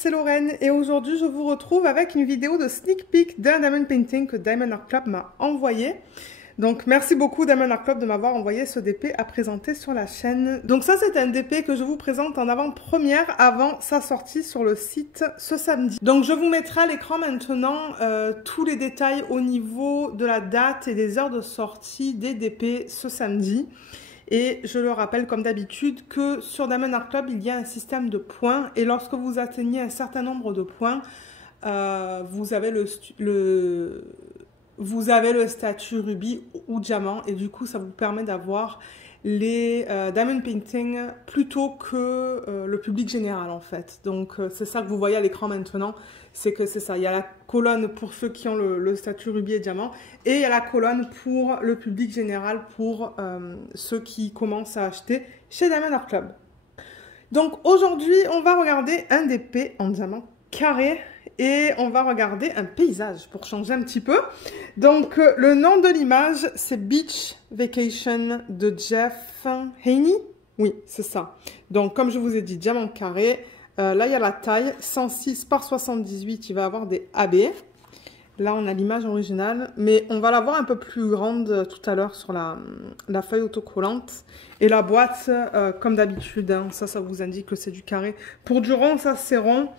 c'est Lorraine et aujourd'hui je vous retrouve avec une vidéo de sneak peek d'un diamond painting que Diamond Art Club m'a envoyé. Donc merci beaucoup Diamond Art Club de m'avoir envoyé ce DP à présenter sur la chaîne. Donc ça c'est un DP que je vous présente en avant-première avant sa sortie sur le site ce samedi. Donc je vous mettrai à l'écran maintenant tous les détails au niveau de la date et des heures de sortie des DP ce samedi. Et je le rappelle comme d'habitude que sur Diamond Art Club, il y a un système de points. Et lorsque vous atteignez un certain nombre de points, vous avez le statut rubis ou diamant. Et du coup, ça vous permet d'avoir les Diamond Painting plutôt que le public général en fait. Donc c'est ça que vous voyez à l'écran maintenant. C'est que c'est ça. Il y a la colonne pour ceux qui ont le statut rubis et diamant. Et il y a la colonne pour le public général, pour ceux qui commencent à acheter chez Diamond Art Club. Donc aujourd'hui, on va regarder un DP en diamant carré. Et on va regarder un paysage pour changer un petit peu. Donc le nom de l'image, c'est Beach Vacation de Jeff Haney. Oui, c'est ça. Donc comme je vous ai dit, diamant carré. Là, il y a la taille, 106 par 78, il va avoir des AB. Là, on a l'image originale, mais on va la voir un peu plus grande tout à l'heure sur la feuille autocollante. Et la boîte, comme d'habitude, hein, ça vous indique que c'est du carré. Pour du rond, ça c'est rond,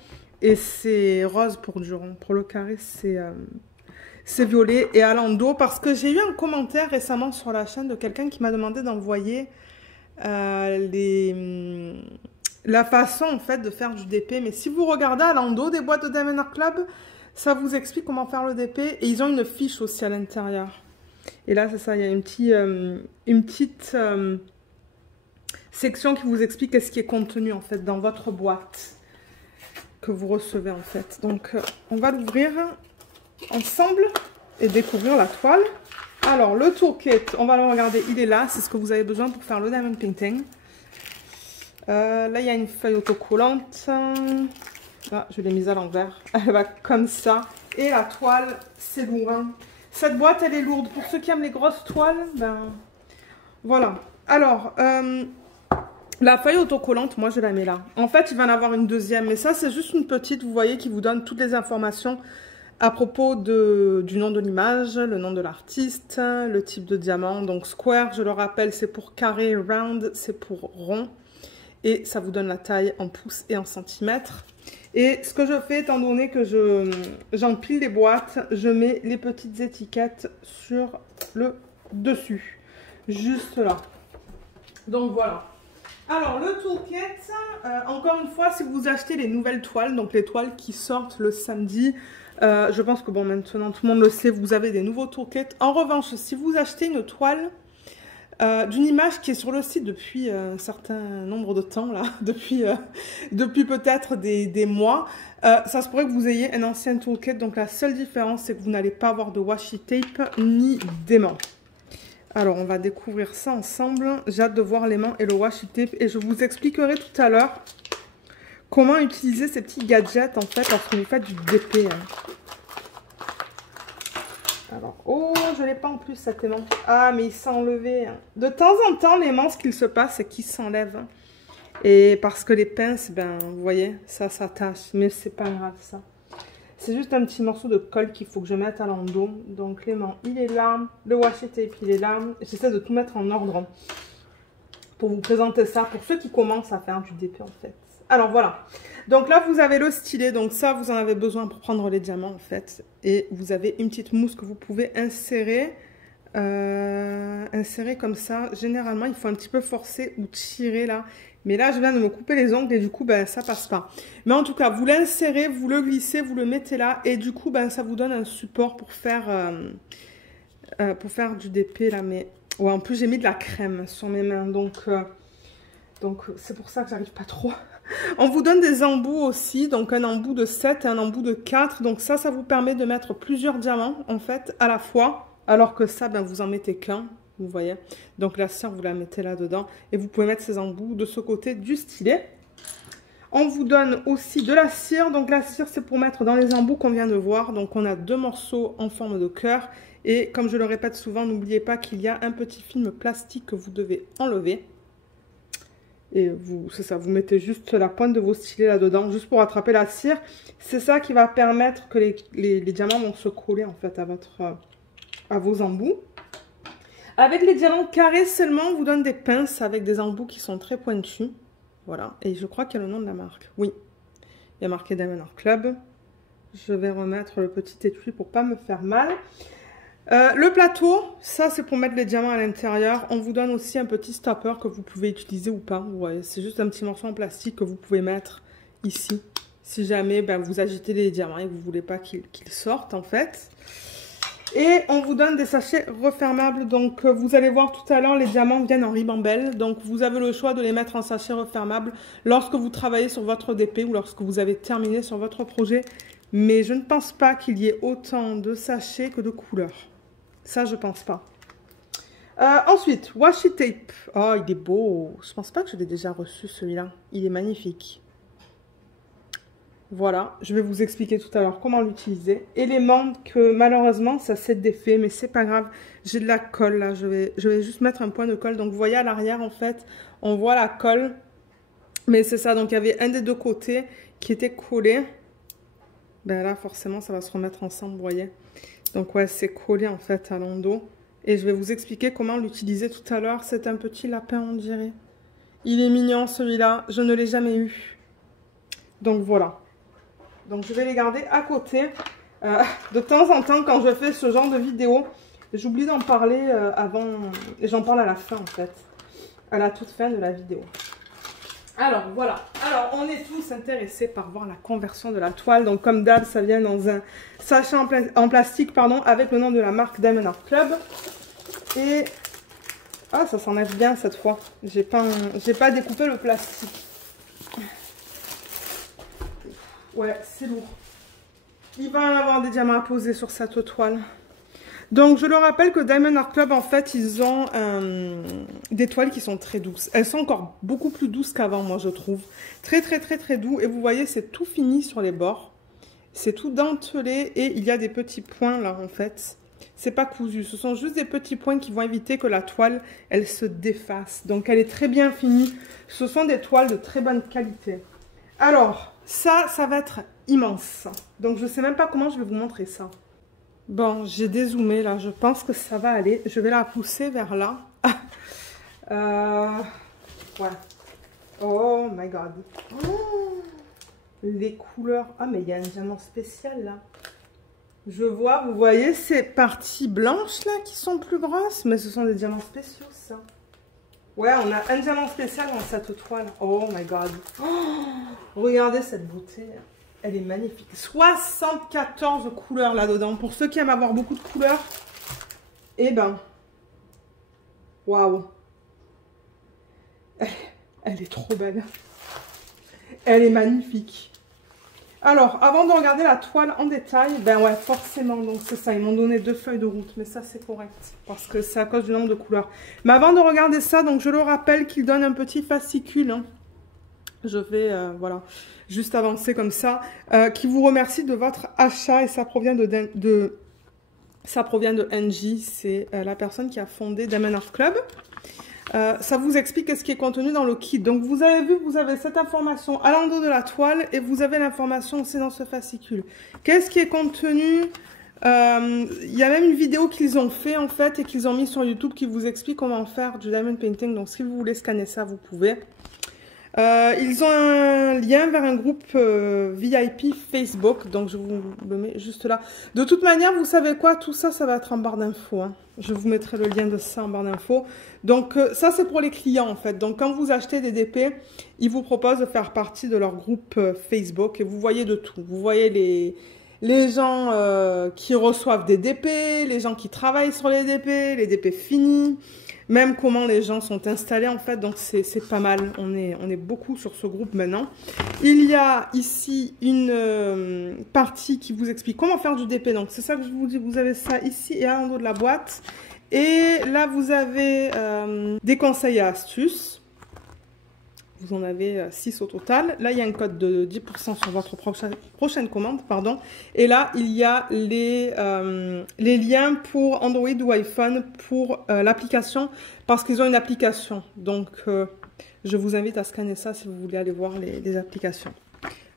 et c'est rose pour du rond. Pour le carré, c'est violet. Et à l'endos, parce que j'ai eu un commentaire récemment sur la chaîne de quelqu'un qui m'a demandé d'envoyer la façon en fait de faire du DP, mais si vous regardez à l'endos des boîtes de Diamond Art Club, ça vous explique comment faire le DP et ils ont une fiche aussi à l'intérieur. Et là c'est ça, il y a une petite section qui vous explique ce qui est contenu en fait dans votre boîte que vous recevez en fait. Donc on va l'ouvrir ensemble et découvrir la toile. Alors le toolkit, on va le regarder, il est là, c'est ce que vous avez besoin pour faire le diamond painting. Là, il y a une feuille autocollante. Ah, je l'ai mise à l'envers. Elle va comme ça. Et la toile, c'est lourd. Hein. Cette boîte, elle est lourde. Pour ceux qui aiment les grosses toiles, ben voilà. Alors, la feuille autocollante, moi, je la mets là. En fait, il va en avoir une deuxième. Mais ça, c'est juste une petite, vous voyez, qui vous donne toutes les informations à propos du nom de l'image, le nom de l'artiste, le type de diamant. Donc, square, je le rappelle, c'est pour carré. Round, c'est pour rond. Et ça vous donne la taille en pouces et en centimètres. Et ce que je fais, étant donné que j'empile les boîtes, je mets les petites étiquettes sur le dessus. Juste là. Donc voilà. Alors le toolkit, encore une fois, si vous achetez les nouvelles toiles, donc les toiles qui sortent le samedi, je pense que bon, maintenant tout le monde le sait, vous avez des nouveaux toolkits. En revanche, si vous achetez une toile d'une image qui est sur le site depuis un certain nombre de temps, là, depuis peut-être des mois, ça se pourrait que vous ayez un ancien toolkit. Donc la seule différence, c'est que vous n'allez pas avoir de washi tape ni d'aimant. Alors on va découvrir ça ensemble. J'ai hâte de voir l'aimant et le washi tape et je vous expliquerai tout à l'heure comment utiliser ces petits gadgets en fait lorsque vous faites du DP. Hein. Alors, oh, je l'ai pas en plus cet aimant. Ah, mais il s'est enlevé. De temps en temps, l'aimant, ce qu'il se passe, c'est qu'il s'enlève. Et parce que les pinces, ben, vous voyez, ça s'attache. Mais c'est pas grave, ça. C'est juste un petit morceau de colle qu'il faut que je mette à l'endos. Donc, l'aimant, il est là. Le washi tape, il est là. J'essaie de tout mettre en ordre pour vous présenter ça. Pour ceux qui commencent à faire du DP, en fait. Alors voilà, donc là vous avez le stylet, donc ça vous en avez besoin pour prendre les diamants en fait. Et vous avez une petite mousse que vous pouvez insérer comme ça. Généralement il faut un petit peu forcer ou tirer là. Mais là je viens de me couper les ongles et du coup ben ça passe pas. Mais en tout cas vous l'insérez, vous le glissez, vous le mettez là. Et du coup ben ça vous donne un support pour faire du DP là. Mais ouais, en plus j'ai mis de la crème sur mes mains donc c'est pour ça que j'arrive pas trop. On vous donne des embouts aussi, donc un embout de 7 et un embout de 4. Donc ça vous permet de mettre plusieurs diamants en fait à la fois. Alors que ça, ben, vous en mettez qu'un, vous voyez. Donc la cire, vous la mettez là-dedans. Et vous pouvez mettre ces embouts de ce côté du stylet. On vous donne aussi de la cire. Donc la cire, c'est pour mettre dans les embouts qu'on vient de voir. Donc on a 2 morceaux en forme de cœur. Et comme je le répète souvent, n'oubliez pas qu'il y a un petit film plastique que vous devez enlever. Et c'est ça, vous mettez juste la pointe de vos stylets là-dedans, juste pour attraper la cire. C'est ça qui va permettre que les diamants vont se coller en fait à vos embouts. Avec les diamants carrés seulement, on vous donne des pinces avec des embouts qui sont très pointus. Voilà, et je crois qu'il y a le nom de la marque. Oui, il y a marqué Diamond Art Club. Je vais remettre le petit étui pour pas me faire mal. Le plateau, ça c'est pour mettre les diamants à l'intérieur. On vous donne aussi un petit stopper que vous pouvez utiliser ou pas. Ouais, c'est juste un petit morceau en plastique que vous pouvez mettre ici. Si jamais vous agitez les diamants et que vous ne voulez pas qu'ils sortent en fait. Et on vous donne des sachets refermables. Donc vous allez voir tout à l'heure, les diamants viennent en ribambelle. Donc vous avez le choix de les mettre en sachet refermable lorsque vous travaillez sur votre DP ou lorsque vous avez terminé sur votre projet. Mais je ne pense pas qu'il y ait autant de sachets que de couleurs. Ça, je pense pas. Ensuite, washi tape. Oh, il est beau. Je pense pas que je l'ai déjà reçu, celui-là. Il est magnifique. Voilà, je vais vous expliquer tout à l'heure comment l'utiliser. Élément que malheureusement, ça s'est défait, mais c'est pas grave. J'ai de la colle là. Je vais juste mettre un point de colle. Donc, vous voyez à l'arrière, en fait, on voit la colle. Mais c'est ça. Donc, il y avait un des deux côtés qui était collé. Ben là, forcément, ça va se remettre ensemble, vous voyez. Donc, ouais, c'est collé, en fait, à l'endos. Et je vais vous expliquer comment l'utiliser tout à l'heure. C'est un petit lapin, on dirait. Il est mignon, celui-là. Je ne l'ai jamais eu. Donc, voilà. Donc, je vais les garder à côté. De temps en temps, quand je fais ce genre de vidéo, j'oublie d'en parler avant. Et j'en parle à la fin, en fait. À la toute fin de la vidéo. Alors, voilà. Alors, on est tous intéressés par voir la conversion de la toile. Donc, comme d'hab, ça vient dans un sachet en plastique, pardon, avec le nom de la marque Diamond Art Club. Et... ah, ça s'enlève bien cette fois. J'ai pas découpé le plastique. Ouais, c'est lourd. Il va y avoir des diamants à poser sur cette toile. Donc, je le rappelle que Diamond Art Club, en fait, ils ont des toiles qui sont très douces. Elles sont encore beaucoup plus douces qu'avant, moi, je trouve. Très, très, très, très doux. Et vous voyez, c'est tout fini sur les bords. C'est tout dentelé et il y a des petits points, là, en fait. C'est pas cousu. Ce sont juste des petits points qui vont éviter que la toile, elle se défasse. Donc, elle est très bien finie. Ce sont des toiles de très bonne qualité. Alors, ça va être immense. Donc, je sais même pas comment je vais vous montrer ça. Bon, j'ai dézoomé là, je pense que ça va aller. Je vais la pousser vers là. Ouais. Oh my god. Oh, les couleurs. Ah, mais il y a un diamant spécial là. Je vois, vous voyez ces parties blanches là qui sont plus grosses. Mais ce sont des diamants spéciaux ça. Ouais, on a un diamant spécial dans cette toile. Oh my god. Oh, regardez cette beauté. Elle est magnifique. 74 couleurs là-dedans. Pour ceux qui aiment avoir beaucoup de couleurs, eh ben, waouh. Elle est trop belle. Elle est magnifique. Alors, avant de regarder la toile en détail, ben ouais, forcément, donc c'est ça. Ils m'ont donné 2 feuilles de route, mais ça, c'est correct. Parce que c'est à cause du nombre de couleurs. Mais avant de regarder ça, donc je le rappelle qu'il donne un petit fascicule, hein. Je vais, voilà, juste avancer comme ça, qui vous remercie de votre achat et ça provient de Angie, c'est la personne qui a fondé Diamond Art Club. Ça vous explique ce qui est contenu dans le kit. Donc, vous avez vu, vous avez cette information à l'endos de la toile et vous avez l'information aussi dans ce fascicule. Qu'est-ce qui est contenu? Il y a même une vidéo qu'ils ont fait en fait et qu'ils ont mis sur YouTube qui vous explique comment faire du diamond painting. Donc, si vous voulez scanner ça, vous pouvez. Ils ont un lien vers un groupe VIP Facebook, donc je vous le mets juste là. De toute manière, vous savez quoi, tout ça, ça va être en barre d'infos. Hein. Je vous mettrai le lien de ça en barre d'infos. Donc ça, c'est pour les clients en fait. Donc quand vous achetez des DP, ils vous proposent de faire partie de leur groupe Facebook et vous voyez de tout. Vous voyez les gens qui reçoivent des DP, les gens qui travaillent sur les DP finis. Même comment les gens sont installés en fait, donc c'est pas mal. On est beaucoup sur ce groupe maintenant. Il y a ici une partie qui vous explique comment faire du DP. Donc c'est ça que je vous dis, vous avez ça ici et à l'endroit de la boîte. Et là vous avez des conseils et astuces. Vous en avez 6 au total. Là, il y a un code de 10% sur votre prochaine commande, pardon. Et là, il y a les liens pour Android ou iPhone pour l'application, parce qu'ils ont une application. Donc, Je vous invite à scanner ça si vous voulez aller voir les applications.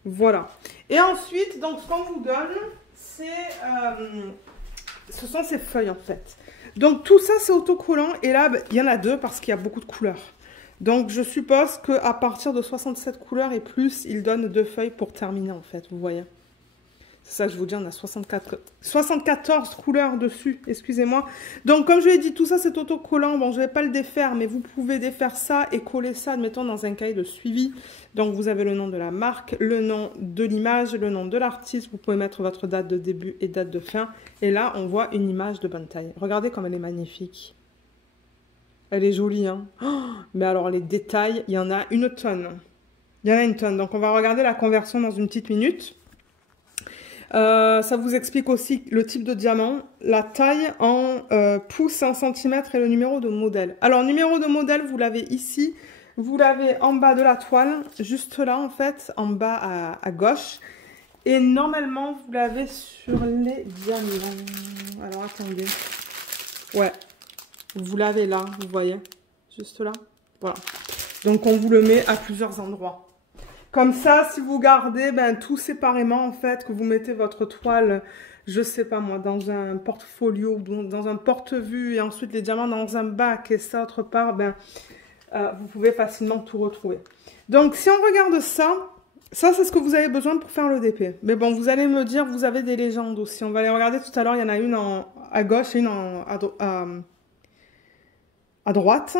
Voilà. Et ensuite, donc ce qu'on vous donne, c'est, ce sont ces feuilles en fait. Donc tout ça c'est autocollant et là il y en a deux parce qu'il y a beaucoup de couleurs. Donc je suppose qu'à partir de 67 couleurs et plus, il donne 2 feuilles pour terminer en fait, vous voyez. C'est ça que je vous dis, on a 74 couleurs dessus, excusez-moi. Donc comme je l'ai dit, tout ça c'est autocollant. Bon, je ne vais pas le défaire, mais vous pouvez défaire ça et coller ça, admettons, dans un cahier de suivi. Donc vous avez le nom de la marque, le nom de l'image, le nom de l'artiste. Vous pouvez mettre votre date de début et date de fin. Et là, on voit une image de bonne taille. Regardez comme elle est magnifique. Elle est jolie, hein. Oh, mais alors les détails, il y en a une tonne. Il y en a une tonne. Donc on va regarder la conversion dans une petite minute. Ça vous explique aussi le type de diamant, la taille en pouces et en centimètres et le numéro de modèle. Alors, numéro de modèle, vous l'avez ici. Vous l'avez en bas de la toile, juste là en fait, en bas à gauche. Et normalement, vous l'avez sur les diamants. Alors, attendez. Ouais, vous l'avez là, vous voyez, juste là. Voilà. Donc, on vous le met à plusieurs endroits. Comme ça, si vous gardez tout séparément, en fait, que vous mettez votre toile, je sais pas moi, dans un portfolio, dans un porte-vue, et ensuite les diamants dans un bac, et ça autre part, vous pouvez facilement tout retrouver. Donc, si on regarde ça, ça c'est ce que vous avez besoin pour faire le DP. Mais bon, vous allez me dire, vous avez des légendes aussi. On va les regarder tout à l'heure, il y en a une à gauche et une à droite.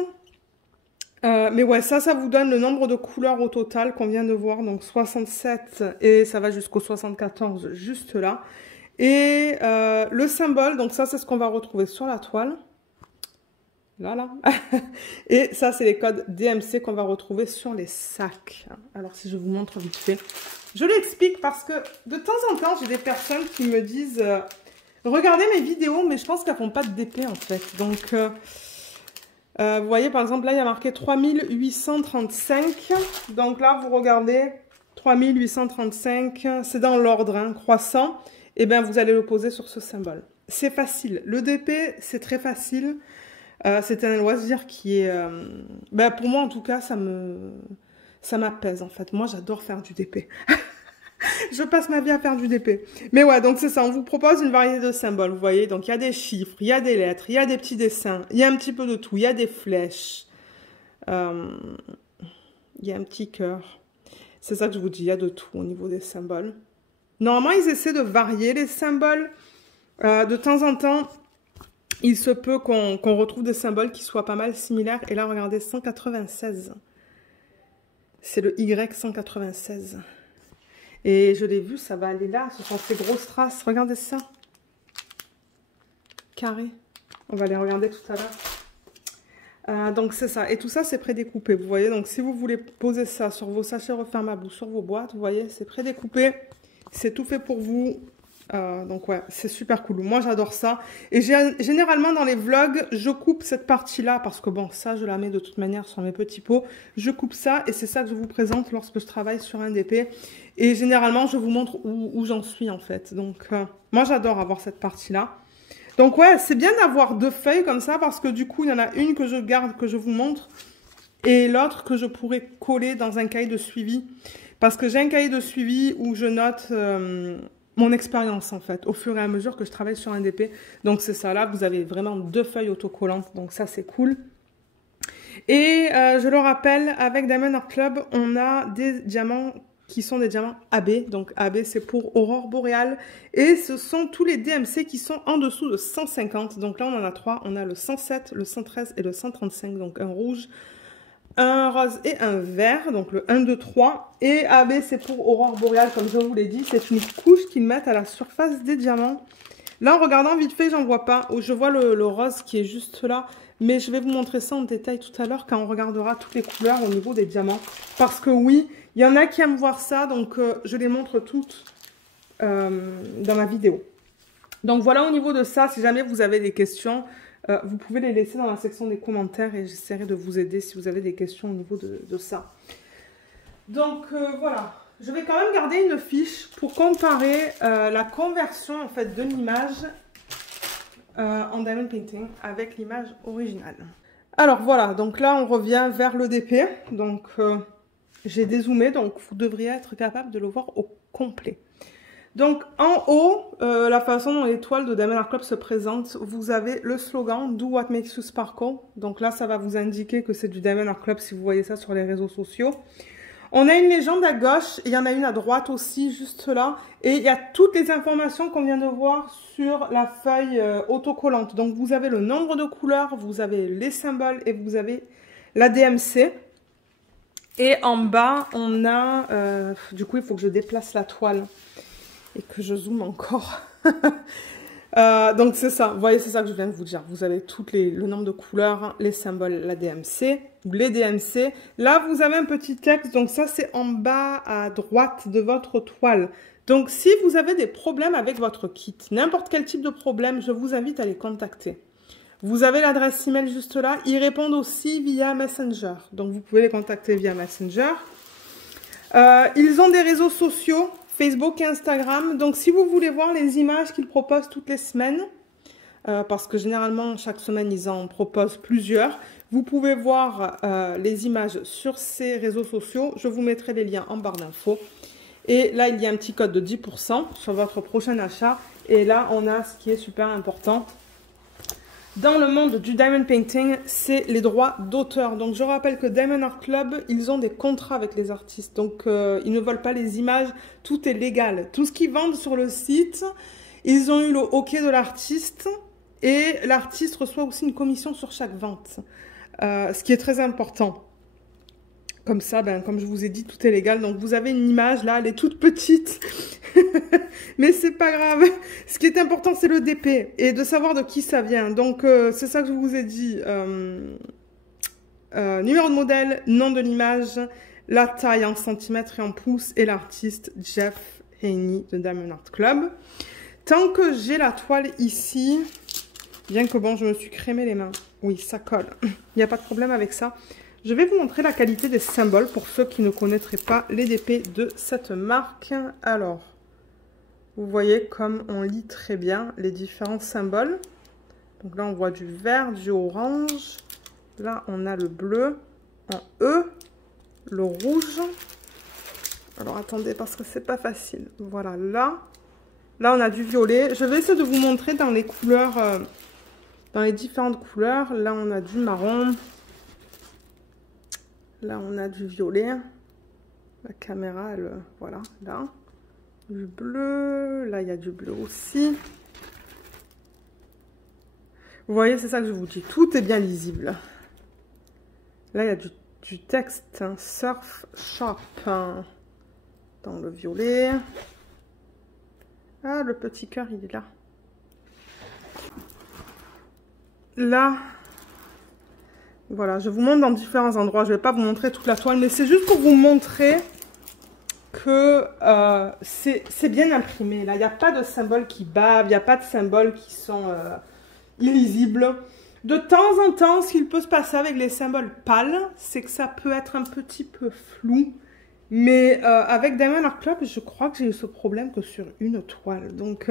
Mais ouais, ça vous donne le nombre de couleurs au total qu'on vient de voir. Donc 67 et ça va jusqu'au 74 juste là. Et le symbole, donc ça c'est ce qu'on va retrouver sur la toile. Là. Et ça c'est les codes DMC qu'on va retrouver sur les sacs. Alors si je vous montre vite fait. Je l'explique parce que de temps en temps j'ai des personnes qui me disent regardez mes vidéos mais je pense qu'elles font pas de DP en fait. Donc... vous voyez, par exemple, là, il y a marqué 3835. Donc là, vous regardez 3835, c'est dans l'ordre, hein, croissant. Et bien, vous allez le poser sur ce symbole. C'est facile. Le DP, c'est très facile. C'est un loisir qui est... pour moi, en tout cas, ça m'apaise, en fait. Moi, j'adore faire du DP. Je passe ma vie à faire du DP. Mais ouais, donc c'est ça, on vous propose une variété de symboles, vous voyez. Donc il y a des chiffres, il y a des lettres, il y a des petits dessins, il y a un petit peu de tout, il y a des flèches. Il y a un petit cœur. C'est ça que je vous dis, il y a de tout au niveau des symboles. Normalement, ils essaient de varier les symboles. De temps en temps, il se peut qu'on retrouve des symboles qui soient pas mal similaires. Et là, regardez, 196. C'est le Y196. Et je l'ai vu, ça va aller là. Ce sont ces grosses traces. Regardez ça. Carré. On va les regarder tout à l'heure. Donc c'est ça. Et tout ça, c'est prédécoupé. Vous voyez, donc si vous voulez poser ça sur vos sachets refermables ou sur vos boîtes, vous voyez, c'est prédécoupé. C'est tout fait pour vous. Donc ouais, c'est super cool. Moi, j'adore ça. Et généralement, dans les vlogs, je coupe cette partie-là parce que bon, ça, je la mets de toute manière sur mes petits pots. Je coupe ça et c'est ça que je vous présente lorsque je travaille sur un DP. Et généralement, je vous montre où j'en suis en fait. Donc, moi, j'adore avoir cette partie-là. Donc ouais, c'est bien d'avoir 2 feuilles comme ça parce que du coup, il y en a une que je garde, que je vous montre et l'autre que je pourrais coller dans un cahier de suivi. Parce que j'ai un cahier de suivi où je note... mon expérience en fait, au fur et à mesure que je travaille sur un DP. Donc c'est ça, là vous avez vraiment 2 feuilles autocollantes, donc ça c'est cool. Et je le rappelle, avec Diamond Art Club, on a des diamants qui sont des diamants AB. Donc AB c'est pour Aurore Boréale. Et ce sont tous les DMC qui sont en dessous de 150. Donc là on en a 3, on a le 107, le 113 et le 135, donc un rouge, un rose et un vert, donc le 1, 2, 3. Et AB, c'est pour Aurore Boréale, comme je vous l'ai dit. C'est une couche qu'ils mettent à la surface des diamants. Là, en regardant vite fait, j'en vois pas. Je vois le rose qui est juste là. Mais je vais vous montrer ça en détail tout à l'heure quand on regardera toutes les couleurs au niveau des diamants. Parce que oui, il y en a qui aiment voir ça, donc je les montre toutes dans ma vidéo. Donc voilà au niveau de ça, si jamais vous avez des questions... vous pouvez les laisser dans la section des commentaires et j'essaierai de vous aider si vous avez des questions au niveau de ça. Donc voilà, je vais quand même garder une fiche pour comparer la conversion en fait de l'image en diamond painting avec l'image originale. Alors voilà, donc là on revient vers le DP. Donc j'ai dézoomé, donc vous devriez être capable de le voir au complet. Donc en haut, la façon dont l'étoile de Diamond Art Club se présente, vous avez le slogan Do What Makes You Sparkle. Donc là ça va vous indiquer que c'est du Diamond Art Club si vous voyez ça sur les réseaux sociaux. On a une légende à gauche, il y en a une à droite aussi, juste là. Et il y a toutes les informations qu'on vient de voir sur la feuille autocollante. Donc vous avez le nombre de couleurs, vous avez les symboles et vous avez la DMC. Et en bas, on a... du coup, il faut que je déplace la toile et que je zoome encore. Donc c'est ça, vous voyez, c'est ça que je viens de vous dire. Vous avez le nombre de couleurs, les symboles, la DMC, ou les DMC. Là, vous avez un petit texte, donc ça c'est en bas à droite de votre toile. Donc si vous avez des problèmes avec votre kit, n'importe quel type de problème, je vous invite à les contacter. Vous avez l'adresse email juste là, ils répondent aussi via Messenger. Donc vous pouvez les contacter via Messenger. Ils ont des réseaux sociaux, Facebook et Instagram. Donc, si vous voulez voir les images qu'ils proposent toutes les semaines, parce que généralement, chaque semaine, ils en proposent plusieurs, vous pouvez voir les images sur ces réseaux sociaux. Je vous mettrai les liens en barre d'infos. Et là, il y a un petit code de 10% sur votre prochain achat. Et là, on a ce qui est super important. Dans le monde du diamond painting, c'est les droits d'auteur. Donc, je rappelle que Diamond Art Club, ils ont des contrats avec les artistes. Donc, ils ne volent pas les images. Tout est légal. Tout ce qu'ils vendent sur le site, ils ont eu le OK de l'artiste. Et l'artiste reçoit aussi une commission sur chaque vente. Ce qui est très important. Comme ça, ben, comme je vous ai dit, tout est légal. Donc, vous avez une image, là, elle est toute petite. Mais c'est pas grave. Ce qui est important, c'est le DP et de savoir de qui ça vient. Donc, c'est ça que je vous ai dit. Numéro de modèle, nom de l'image, la taille en centimètres et en pouces et l'artiste Jeff Haney de Diamond Art Club. Tant que j'ai la toile ici, bien que bon, je me suis crémé les mains. Oui, ça colle. Il n'y a pas de problème avec ça. Je vais vous montrer la qualité des symboles pour ceux qui ne connaîtraient pas les DP de cette marque. Alors, vous voyez comme on lit très bien les différents symboles. Donc là, on voit du vert, du orange. Là, on a le bleu en E, le rouge. Alors, attendez, parce que c'est pas facile. Voilà, là. Là, on a du violet. Je vais essayer de vous montrer dans les couleurs, dans les différentes couleurs. Là, on a du marron. Là, on a du violet. La caméra, elle, voilà, là. Du bleu. Là, il y a du bleu aussi. Vous voyez, c'est ça que je vous dis. Tout est bien lisible. Là, il y a du texte. Hein, Surf Shop. Hein, dans le violet. Ah, le petit cœur, il est là. Là... Voilà, je vous montre dans différents endroits. Je ne vais pas vous montrer toute la toile, mais c'est juste pour vous montrer que c'est bien imprimé. Là, il n'y a pas de symboles qui bavent, il n'y a pas de symboles qui sont illisibles. De temps en temps, ce qu'il peut se passer avec les symboles pâles, c'est que ça peut être un petit peu flou. Mais avec Diamond Art Club, je crois que j'ai eu ce problème que sur une toile. Donc,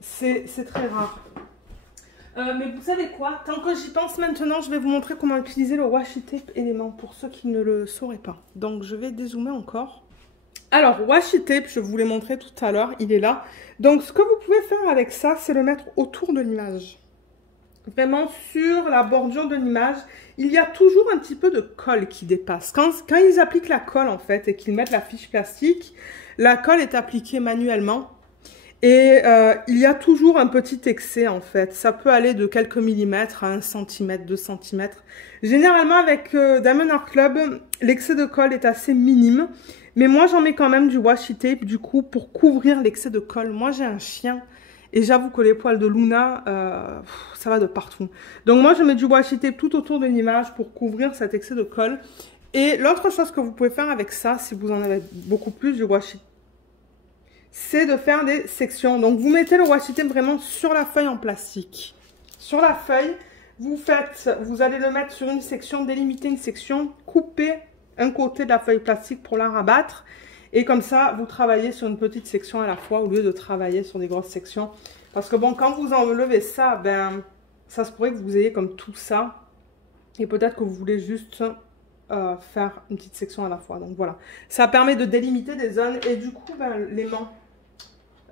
c'est très rare. Mais vous savez quoi? Tant que j'y pense maintenant, je vais vous montrer comment utiliser le washi tape élément pour ceux qui ne le sauraient pas. Donc, je vais dézoomer encore. Alors, washi tape, je vous l'ai montré tout à l'heure, il est là. Donc, ce que vous pouvez faire avec ça, c'est le mettre autour de l'image. Vraiment sur la bordure de l'image, il y a toujours un petit peu de colle qui dépasse. Quand ils appliquent la colle, en fait, et qu'ils mettent la fiche plastique, la colle est appliquée manuellement. Et il y a toujours un petit excès en fait. Ça peut aller de quelques millimètres à 1 cm, 2 cm. Généralement avec Diamond Art Club, l'excès de colle est assez minime. Mais moi j'en mets quand même du washi tape du coup pour couvrir l'excès de colle. Moi j'ai un chien et j'avoue que les poils de Luna, ça va de partout. Donc moi je mets du washi tape tout autour de l'image pour couvrir cet excès de colle. Et l'autre chose que vous pouvez faire avec ça, si vous en avez beaucoup plus du washi tape, c'est de faire des sections. Donc, vous mettez le washi tape vraiment sur la feuille en plastique. Sur la feuille, vous allez le mettre sur une section, délimiter une section, couper un côté de la feuille plastique pour la rabattre. Et comme ça, vous travaillez sur une petite section à la fois au lieu de travailler sur des grosses sections. Parce que bon, quand vous enlevez ça, ben, ça se pourrait que vous ayez comme tout ça. Et peut-être que vous voulez juste faire une petite section à la fois. Donc voilà, ça permet de délimiter des zones. Et du coup, ben, l'aimant,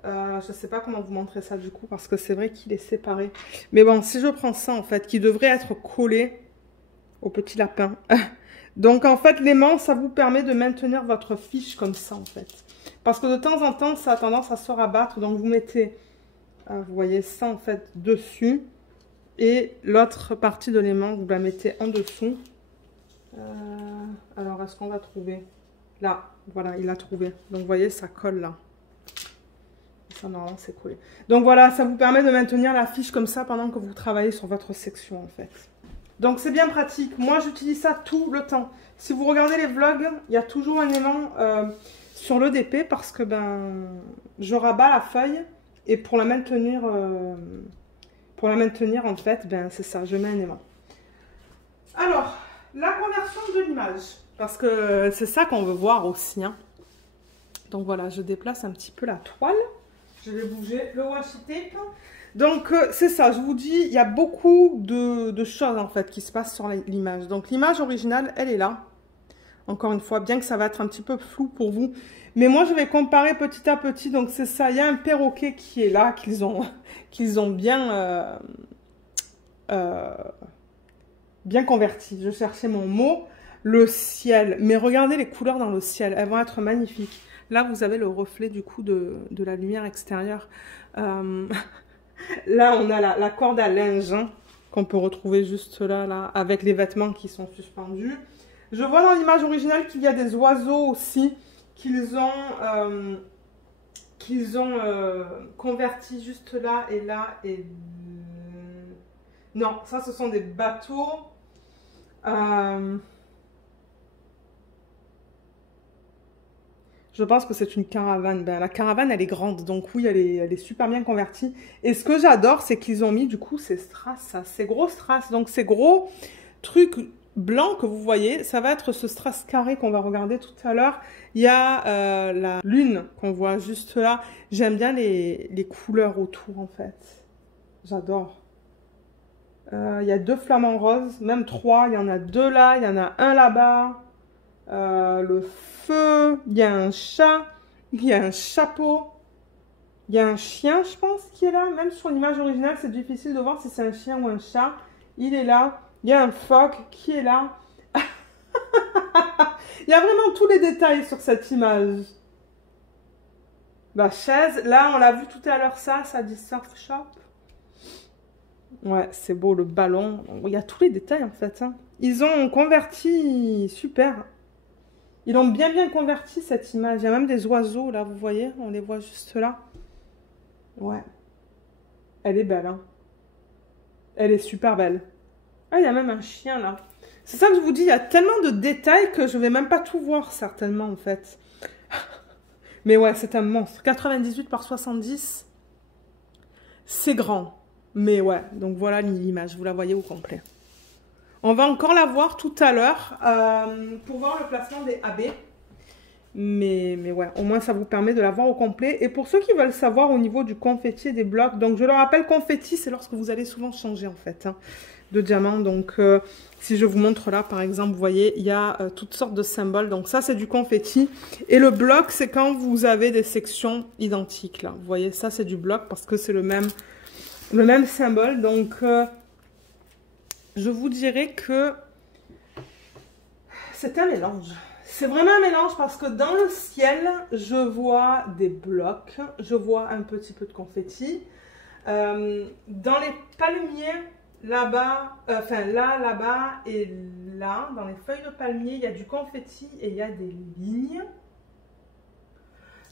je ne sais pas comment vous montrer ça du coup, parce que c'est vrai qu'il est séparé. Mais bon, si je prends ça en fait, qui devrait être collé au petit lapin. Donc en fait, l'aimant, ça vous permet de maintenir votre fiche comme ça en fait. Parce que de temps en temps, ça a tendance à se rabattre. Donc vous mettez, vous voyez ça en fait dessus. Et l'autre partie de l'aimant, vous la mettez en dessous. Alors, est-ce qu'on va trouver? Là, voilà, il a trouvé. Donc vous voyez, ça colle là. Ça, normalement, c'est collé. Donc voilà, ça vous permet de maintenir la fiche comme ça pendant que vous travaillez sur votre section en fait. Donc c'est bien pratique. Moi, j'utilise ça tout le temps. Si vous regardez les vlogs, il y a toujours un aimant sur le DP parce que ben, je rabats la feuille et pour la maintenir en fait, ben, c'est ça, je mets un aimant. Alors, la conversion de l'image, parce que c'est ça qu'on veut voir aussi. Hein. Donc voilà, je déplace un petit peu la toile. Je vais bouger le washi tape. Donc c'est ça, je vous dis, il y a beaucoup de choses en fait qui se passent sur l'image. Donc l'image originale, elle est là. Encore une fois, bien que ça va être un petit peu flou pour vous. Mais moi, je vais comparer petit à petit. Donc c'est ça, il y a un perroquet qui est là, qu'ils ont bien, bien converti. Je cherchais mon mot. Le ciel. Mais regardez les couleurs dans le ciel, elles vont être magnifiques. Là, vous avez le reflet du coup de la lumière extérieure. Là, on a la corde à linge hein, qu'on peut retrouver juste là, avec les vêtements qui sont suspendus. Je vois dans l'image originale qu'il y a des oiseaux aussi qu'ils ont convertis juste là et là. Et... Non, ça, ce sont des bateaux. Je pense que c'est une caravane. Ben, la caravane, elle est grande. Donc oui, elle est super bien convertie. Et ce que j'adore, c'est qu'ils ont mis du coup ces strass, ces gros strass. Donc ces gros trucs blancs que vous voyez, ça va être ce strass carré qu'on va regarder tout à l'heure. Il y a la lune qu'on voit juste là. J'aime bien les couleurs autour en fait. J'adore. Il y a 2 flamants roses, même 3. Il y en a 2 là, il y en a un là-bas. Le feu, il y a un chat, il y a un chapeau, il y a un chien, je pense, qui est là. Même sur l'image originale, c'est difficile de voir si c'est un chien ou un chat. Il est là. Il y a un phoque qui est là. Il y a vraiment tous les détails sur cette image. La chaise, là, on l'a vu tout à l'heure, ça dit surf shop. Ouais, c'est beau, le ballon. Il y a tous les détails, en fait. Hein. Ils ont converti, super. Ils ont bien converti cette image. Il y a même des oiseaux là, vous voyez, on les voit juste là. Ouais. Elle est belle, hein. Elle est super belle. Ah, il y a même un chien là. C'est ça que je vous dis, il y a tellement de détails que je vais même pas tout voir certainement en fait. Mais ouais, c'est un monstre. 98 par 70. C'est grand. Mais ouais, donc voilà l'image, vous la voyez au complet. On va encore la voir tout à l'heure pour voir le placement des AB. Mais ouais, au moins ça vous permet de la voir au complet. Et pour ceux qui veulent savoir au niveau du confetti et des blocs, donc je le rappelle, confetti, c'est lorsque vous allez souvent changer en fait hein, de diamant. Donc si je vous montre là, par exemple, vous voyez, il y a toutes sortes de symboles. Donc ça, c'est du confetti. Et le bloc, c'est quand vous avez des sections identiques là. Vous voyez, ça, c'est du bloc parce que c'est le même symbole. Donc... je vous dirais que c'est un mélange. C'est vraiment un mélange parce que dans le ciel, je vois des blocs, je vois un petit peu de confetti. Dans les palmiers, là-bas, là-bas et là, dans les feuilles de palmier, il y a du confetti et il y a des lignes.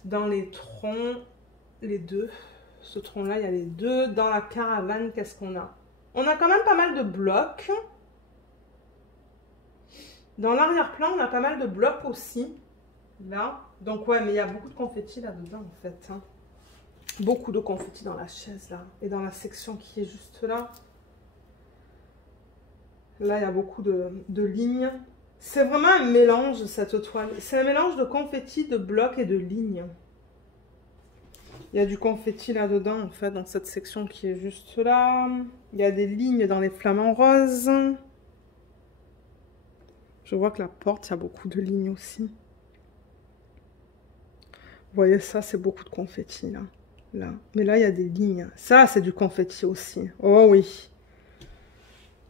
Dans les troncs, les deux, ce tronc-là, il y a les deux. Dans la caravane, qu'est-ce qu'on a? On a quand même pas mal de blocs. Dans l'arrière-plan, on a pas mal de blocs aussi. Là. Donc ouais, mais il y a beaucoup de confetti là-dedans en fait. Hein. Beaucoup de confetti dans la chaise là. Et dans la section qui est juste là. Là, il y a beaucoup de lignes. C'est vraiment un mélange cette toile. C'est un mélange de confetti, de blocs et de lignes. Il y a du confetti là-dedans, en fait, dans cette section qui est juste là. Il y a des lignes dans les flamants roses. Je vois que la porte, il y a beaucoup de lignes aussi. Vous voyez, ça, c'est beaucoup de confetti, là. Là. Mais là, il y a des lignes. Ça, c'est du confetti aussi. Oh oui.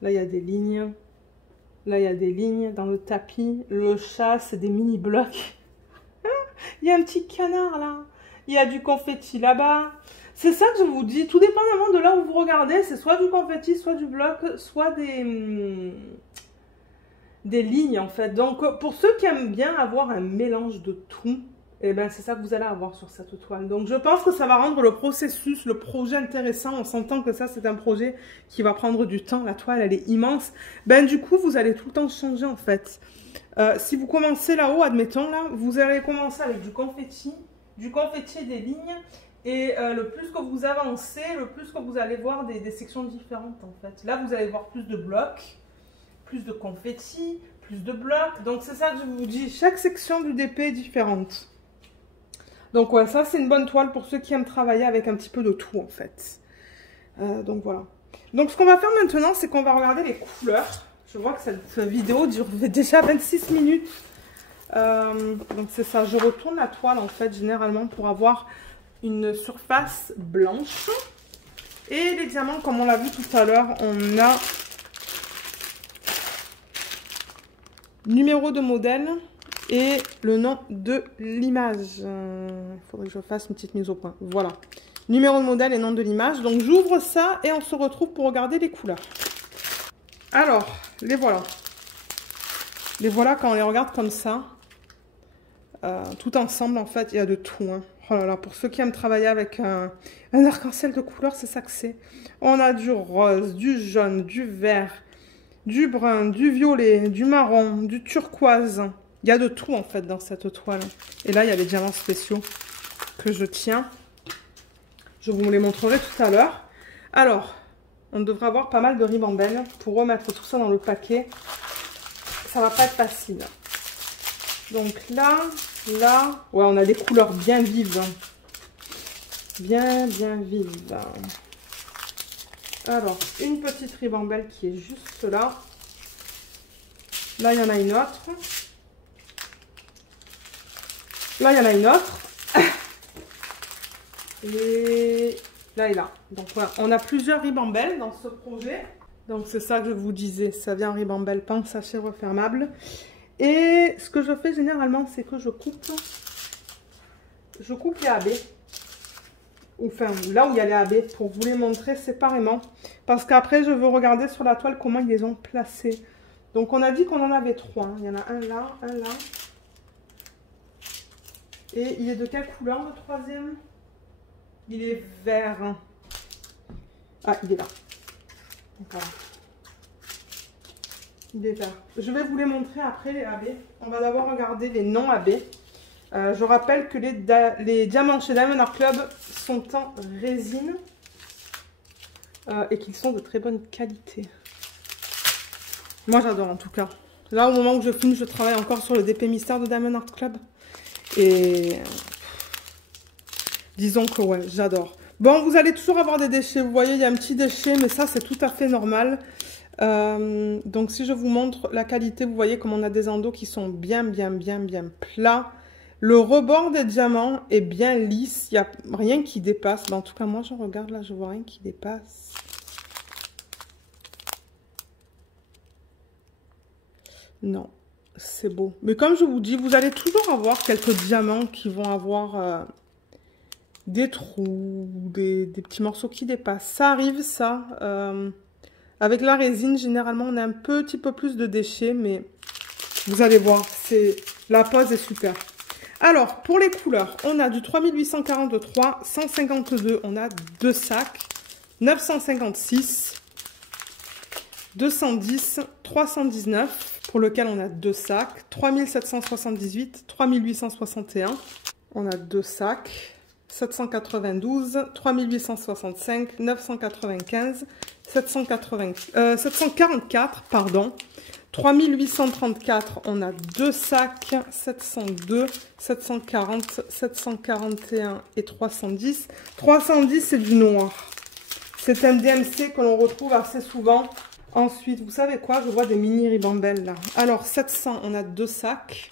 Là, il y a des lignes. Là, il y a des lignes dans le tapis. Le chat, c'est des mini-blocs. Il y a un petit canard, là. Il y a du confetti là-bas. C'est ça que je vous dis. Tout dépendamment de là où vous regardez, c'est soit du confetti, soit du bloc, soit des lignes, en fait. Donc, pour ceux qui aiment bien avoir un mélange de tout, eh ben, c'est ça que vous allez avoir sur cette toile. Donc, je pense que ça va rendre le processus, le projet intéressant. On s'entend que ça, c'est un projet qui va prendre du temps. La toile, elle est immense. Ben, du coup, vous allez tout le temps changer, en fait. Si vous commencez là-haut, admettons, là, vous allez commencer avec du confetti et des lignes. Et le plus que vous avancez, le plus que vous allez voir des sections différentes, en fait. Là, vous allez voir plus de blocs, plus de confetti, plus de blocs. Donc, c'est ça que je vous dis. Chaque section du DP est différente. Donc, ouais, ça, c'est une bonne toile pour ceux qui aiment travailler avec un petit peu de tout, en fait. Donc, voilà. Donc, ce qu'on va faire maintenant, c'est qu'on va regarder les couleurs. Je vois que cette vidéo dure déjà 26 minutes. Donc, c'est ça. Je retourne la toile, en fait, généralement, pour avoir une surface blanche. Et les diamants, comme on l'a vu tout à l'heure, on a numéro de modèle et le nom de l'image. Il faudrait que je fasse une petite mise au point. Voilà. Numéro de modèle et nom de l'image. Donc, j'ouvre ça et on se retrouve pour regarder les couleurs. Alors, les voilà. Les voilà, quand on les regarde comme ça, tout ensemble, en fait, il y a de tout. Hein. Oh là là, pour ceux qui aiment travailler avec un arc-en-ciel de couleurs, c'est ça que c'est. On a du rose, du jaune, du vert, du brun, du violet, du marron, du turquoise. Il y a de tout, en fait, dans cette toile. Et là, il y a les diamants spéciaux que je tiens. Je vous les montrerai tout à l'heure. Alors, on devrait avoir pas mal de ribambelle pour remettre tout ça dans le paquet. Ça va pas être facile. Donc là, ouais, on a des couleurs bien vives. Hein. Bien vives. Alors, une petite ribambelle qui est juste là. Là, il y en a une autre. Là, il y en a une autre. Et là et là. Donc voilà, on a plusieurs ribambelles dans ce projet. Donc c'est ça que je vous disais, ça vient en ribambelle, pas en sachet refermable. Et ce que je fais généralement, c'est que je coupe les AB. Enfin, là où il y a les AB, pour vous les montrer séparément. Parce qu'après, je veux regarder sur la toile comment ils les ont placés. Donc on a dit qu'on en avait 3. Hein. Il y en a un là, un là. Et il est de quelle couleur le troisième? Il est vert. Ah, il est là. Voilà. Il est vert. Je vais vous les montrer après, les AB. On va d'abord regarder les non AB. Je rappelle que les diamants chez Diamond Art Club sont en résine et qu'ils sont de très bonne qualité. Moi, j'adore en tout cas. Là, au moment où je filme, je travaille encore sur le DP Mystère de Diamond Art Club. Et disons que ouais, j'adore. Bon, vous allez toujours avoir des déchets. Vous voyez, il y a un petit déchet, mais ça, c'est tout à fait normal. Donc, si je vous montre la qualité, vous voyez comme on a des endos qui sont bien plats. Le rebord des diamants est bien lisse. Il n'y a rien qui dépasse. Ben, en tout cas, moi, je regarde là, je vois rien qui dépasse. Non, c'est beau. Mais comme je vous dis, vous allez toujours avoir quelques diamants qui vont avoir des trous, des petits morceaux qui dépassent. Ça arrive, ça. Avec la résine, généralement, on a un petit peu plus de déchets, mais vous allez voir, la pose est super. Alors, pour les couleurs, on a du 3843, 152, on a 2 sacs, 956, 210, 319, pour lequel on a 2 sacs, 3778, 3861, on a 2 sacs, 792, 3865, 995, 744, pardon, 3834, on a 2 sacs, 702, 740, 741 et 310. 310, c'est du noir. C'est un DMC que l'on retrouve assez souvent. Ensuite, vous savez quoi? Je vois des mini ribambelles là. Alors, 700, on a 2 sacs.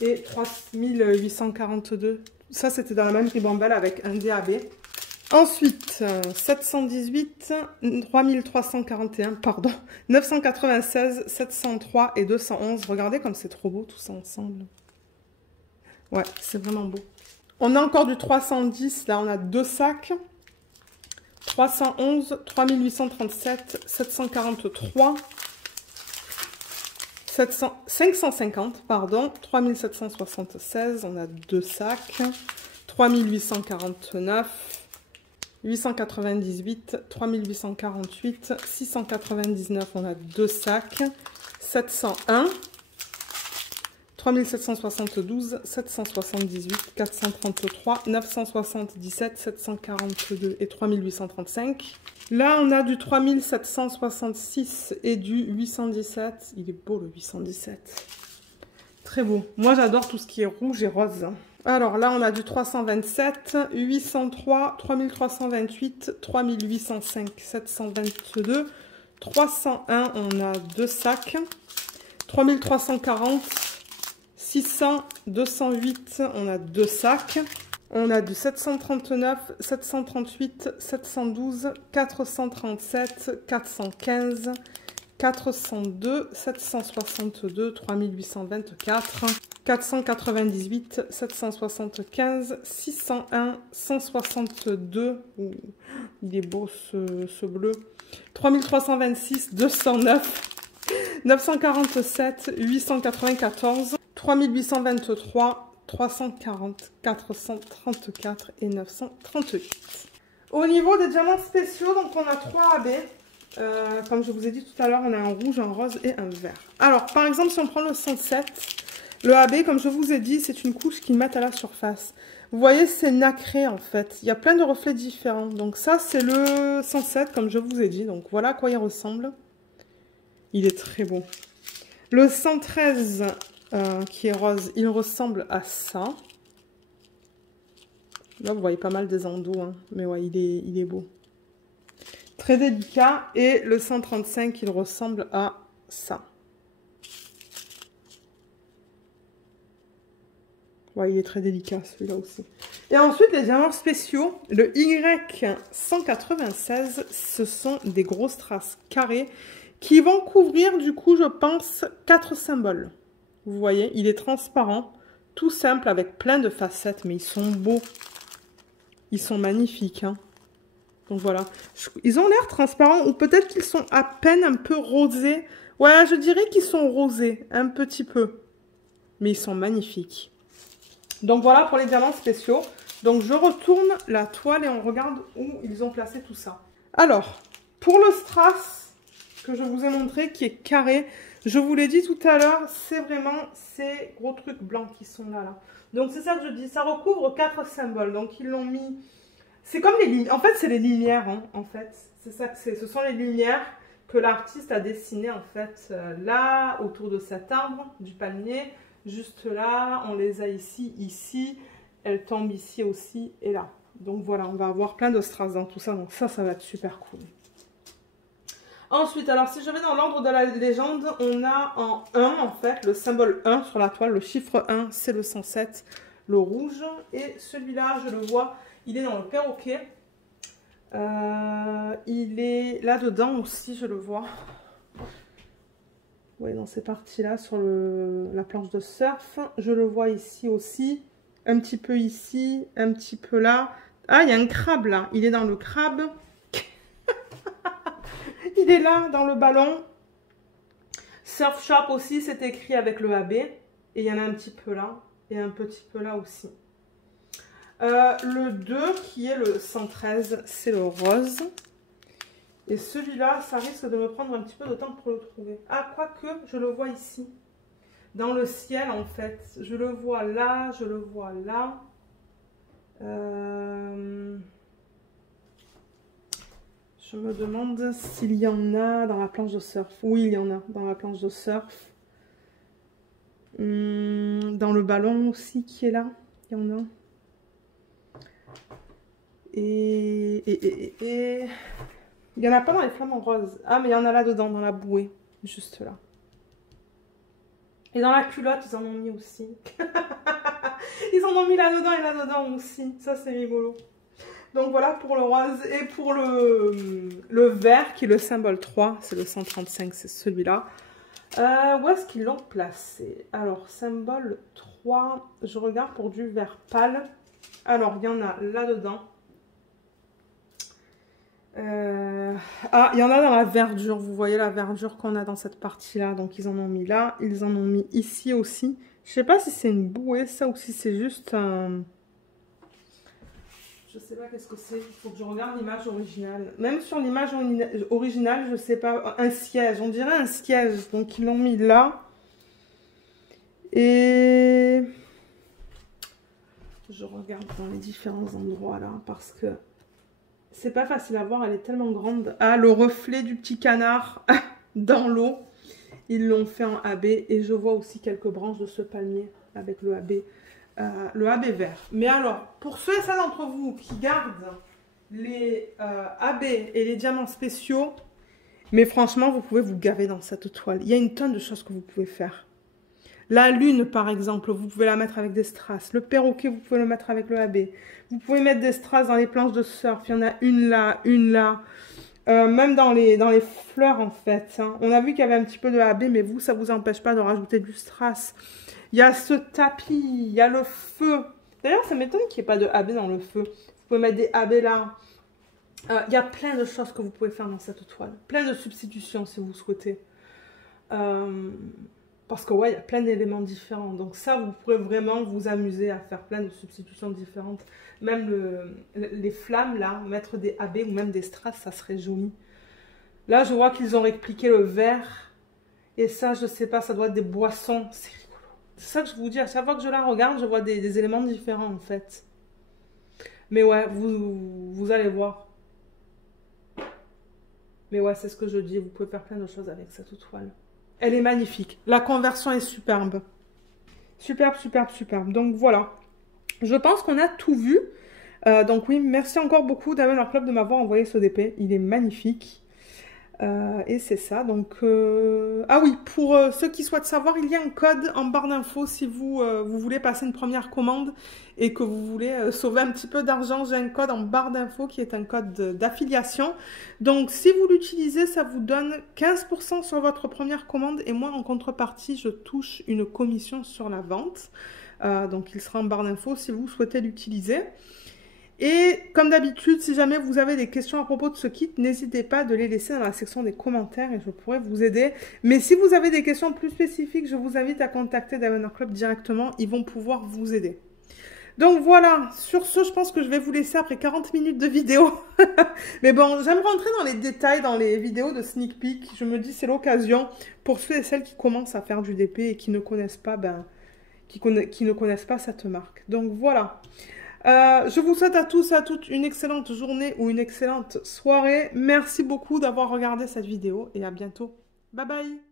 Et 3842. Ça, c'était dans la même ribambelle avec un DAB. Ensuite, 718, 3341, pardon, 996, 703 et 211. Regardez comme c'est trop beau tout ça ensemble. Ouais, c'est vraiment beau. On a encore du 310, là on a 2 sacs. 311, 3837, 743, 550, pardon, 3776, on a 2 sacs. 3849, 898, 3848, 699, on a 2 sacs. 701, 3772, 778, 433, 977, 742 et 3835. Là, on a du 3766 et du 817. Il est beau le 817. Très beau. Moi, j'adore tout ce qui est rouge et rose. Alors là, on a du 327, 803, 3328, 3805, 722, 301, on a 2 sacs. 3340, 600, 208, on a 2 sacs. On a du 739, 738, 712, 437, 415, 402, 762, 3824, 498, 775, 601, 162. Ouh, il est beau ce bleu. 3326, 209. 947, 894, 3823, 340, 434 et 938. Au niveau des diamants spéciaux, donc on a 3 AB. Comme je vous ai dit tout à l'heure, on a un rouge, un rose et un vert. Alors, par exemple, si on prend le 107, le AB, comme je vous ai dit, c'est une couche qui met à la surface. Vous voyez, c'est nacré en fait. Il y a plein de reflets différents. Donc ça, c'est le 107, comme je vous ai dit. Donc voilà à quoi il ressemble. Il est très beau. Le 113 qui est rose, il ressemble à ça. Là, vous voyez pas mal des endos, hein. Mais ouais, il est beau. Très délicat. Et le 135, il ressemble à ça. Ouais, il est très délicat celui-là aussi. Et ensuite, les diamants spéciaux. Le Y196, ce sont des grosses traces carrées qui vont couvrir, du coup, je pense, 4 symboles. Vous voyez, il est transparent, tout simple, avec plein de facettes, mais ils sont beaux. Ils sont magnifiques, hein. Donc voilà. Ils ont l'air transparents, ou peut-être qu'ils sont à peine un peu rosés. Ouais, je dirais qu'ils sont rosés, un petit peu. Mais ils sont magnifiques. Donc voilà pour les diamants spéciaux. Donc je retourne la toile et on regarde où ils ont placé tout ça. Alors, pour le strass que je vous ai montré, qui est carré, je vous l'ai dit tout à l'heure, c'est vraiment ces gros trucs blancs qui sont là. Donc c'est ça que je dis, ça recouvre 4 symboles. Donc ils l'ont mis, c'est comme les lignes, en fait c'est les lumières, hein, en fait. C'est ça que c'est, ce sont les lumières que l'artiste a dessinées en fait là, autour de cet arbre, du palmier. Juste là, on les a ici, ici, elles tombent ici aussi et là. Donc voilà, on va avoir plein de strass dans tout ça, donc ça va être super cool. Ensuite, alors si je vais dans l'ordre de la légende, on a en 1 en fait, le symbole 1 sur la toile, le chiffre 1, c'est le 107, le rouge. Et celui-là, je le vois, il est dans le perroquet. Il est là-dedans aussi, je le vois. Oui, dans ces parties-là, sur la planche de surf. Je le vois ici aussi, un petit peu ici, un petit peu là. Ah, il y a un crabe là, il est dans le crabe. Il est là, dans le ballon. Surf Shop aussi, c'est écrit avec le AB. Et il y en a un petit peu là, et un petit peu là aussi. Le 2, qui est le 113, c'est le rose. Et celui-là, ça risque de me prendre un petit peu de temps pour le trouver. Ah, quoique, je le vois ici. Dans le ciel, en fait. Je le vois là, je le vois là. Je me demande s'il y en a dans la planche de surf. Oui, il y en a dans la planche de surf. Dans le ballon aussi qui est là, il y en a. Et Il n'y en a pas dans les flamants roses. Ah, mais il y en a là-dedans, dans la bouée. Juste là. Et dans la culotte, ils en ont mis aussi. Ils en ont mis là-dedans et là-dedans aussi. Ça, c'est rigolo. Donc voilà pour le rose. Et pour le vert, qui est le symbole 3, c'est le 135, c'est celui-là. Où est-ce qu'ils l'ont placé? Alors, symbole 3, je regarde pour du vert pâle. Alors, il y en a là-dedans. Ah, il y en a dans la verdure. Vous voyez la verdure qu'on a dans cette partie-là. Donc, ils en ont mis là. Ils en ont mis ici aussi. Je sais pas si c'est une bouée, ça, ou si c'est juste un... Je sais pas qu'est-ce que c'est. Il faut que je regarde l'image originale. Même sur l'image originale, je sais pas. Un siège. On dirait un siège. Donc, ils l'ont mis là. Et... je regarde dans les différents endroits là. Parce que c'est pas facile à voir. Elle est tellement grande. Ah, le reflet du petit canard dans l'eau. Ils l'ont fait en AB. Et je vois aussi quelques branches de ce palmier avec le AB. Le AB vert. Mais alors, pour ceux et celles d'entre vous qui gardent les AB et les diamants spéciaux, mais franchement, vous pouvez vous gaver dans cette toile. Il y a une tonne de choses que vous pouvez faire. La lune, par exemple, vous pouvez la mettre avec des strass. Le perroquet, vous pouvez le mettre avec le AB. Vous pouvez mettre des strass dans les planches de surf. Il y en a une là, une là. Même dans les fleurs, en fait. Hein. On a vu qu'il y avait un petit peu de AB, mais vous, ça ne vous empêche pas de rajouter du strass. Il y a ce tapis, il y a le feu. D'ailleurs, ça m'étonne qu'il n'y ait pas de AB dans le feu. Vous pouvez mettre des AB là. Il y a plein de choses que vous pouvez faire dans cette toile. Plein de substitutions si vous souhaitez. Parce que ouais, il y a plein d'éléments différents. Donc ça, vous pourrez vraiment vous amuser à faire plein de substitutions différentes. Même les flammes là, mettre des AB ou même des strass, ça serait joli. Là, je vois qu'ils ont répliqué le vert. Et ça, je sais pas, ça doit être des boissons. C'est rigolo. C'est ça que je vous dis, à chaque fois que je la regarde, je vois des éléments différents en fait. Mais ouais, vous allez voir. Mais ouais, c'est ce que je dis, vous pouvez faire plein de choses avec cette toile. Elle est magnifique. La conversion est superbe. Superbe, superbe, superbe. Donc voilà. Je pense qu'on a tout vu. Donc oui, merci encore beaucoup Diamond Club de m'avoir envoyé ce DP. Il est magnifique. Et c'est ça. Donc, ah oui, pour ceux qui souhaitent savoir, il y a un code en barre d'infos si vous voulez passer une première commande et que vous voulez sauver un petit peu d'argent. J'ai un code en barre d'infos qui est un code d'affiliation. Donc, si vous l'utilisez, ça vous donne 15% sur votre première commande. Et moi, en contrepartie, je touche une commission sur la vente. Donc, il sera en barre d'infos si vous souhaitez l'utiliser. Et comme d'habitude, si jamais vous avez des questions à propos de ce kit, n'hésitez pas de les laisser dans la section des commentaires et je pourrai vous aider. Mais si vous avez des questions plus spécifiques, je vous invite à contacter Diamond Club directement. Ils vont pouvoir vous aider. Donc voilà, sur ce, je pense que je vais vous laisser après 40 minutes de vidéo. Mais bon, j'aime rentrer dans les détails, dans les vidéos de sneak peek. Je me dis c'est l'occasion pour ceux et celles qui commencent à faire du DP et qui ne connaissent pas, qui ne connaissent pas cette marque. Donc voilà. Je vous souhaite à tous et à toutes une excellente journée ou une excellente soirée. Merci beaucoup d'avoir regardé cette vidéo et à bientôt. Bye bye.